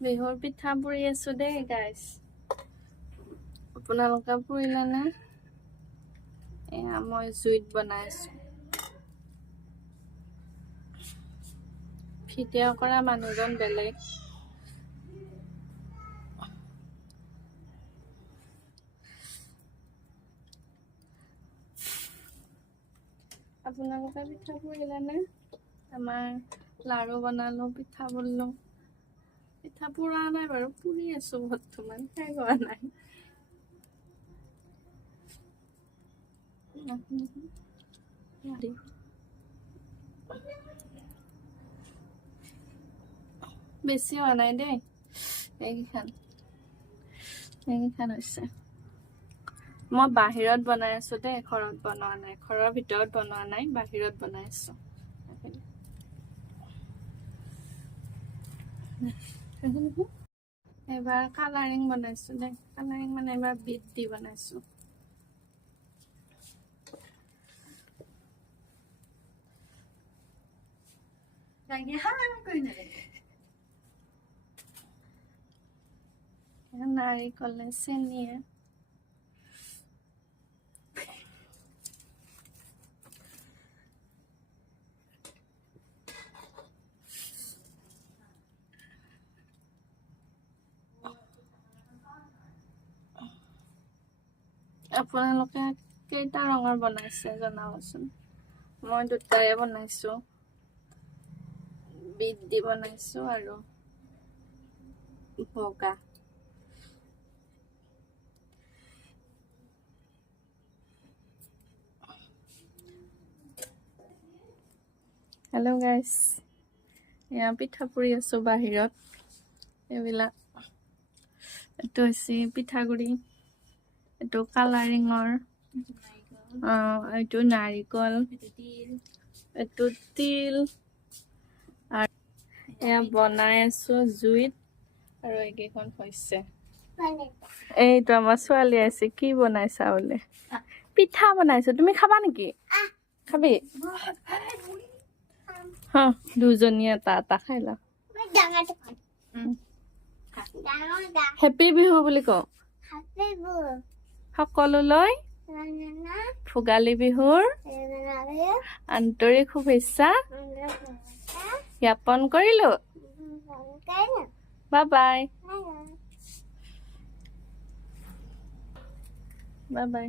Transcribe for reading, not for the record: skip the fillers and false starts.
বিহুৰ পিঠা পুৰি আছো দেই গাইছ। আপোনালোকে পুৰিলেনে? এয়া মই জুইত বনাই আছো। ভিডিঅ' কৰা মানুহজন বেলেগ। আপোনালোকে পিঠা পুৰিলেনে? আমাৰ লাৰু বনালো, পিঠা পুৰিলো। পিঠা পুৰা নাই বাৰু, পুৰি আছো বৰ্তমান, খাই হোৱা নাই। বেছি হোৱা নাই দেই, এইকেইখন হৈছে। মই বাহিৰত বনাই আছো দেই, ঘৰত বনোৱা নাই। ঘৰৰ ভিতৰত বনোৱা নাই, বাহিৰত বনাই আছো। এবাৰ কালাৰিং বনাইছো দেই। কালাৰিং মানে এবাৰ বিট দি বনাইছো। নাৰিকলে চেনিয়ে আপোনালোকে কেইটা ৰঙৰ বনাইছে জনাবচোন। মই দুটাই বনাইছো, বিট দি বনাইছো আৰু বগা। হেল্ল' গাইছ, এয়া পিঠা পুৰি আছো বাহিৰত। এইবিলাক এইটো হৈছে পিঠাগুড়ি, এইটো কালাৰিঙৰ, এইটো নাৰিকল, এইটো তিল, আৰু এয়া বনাই আছো জুইত। আৰু এইকেইখন হৈছে, এইটো আমাৰ ছোৱালী আছে। কি বনাইছা বোলে? পিঠা বনাইছো। তুমি খাবা নেকি? খাবি? দুজনীয়ে এটা এটা খাই ল। হেপী বিহু বুলি কওঁ সকলোলৈ। ভোগালী বিহুৰ আন্তৰিক শুভেচ্ছা জ্ঞাপন কৰিলো। Bye bye. Bye bye.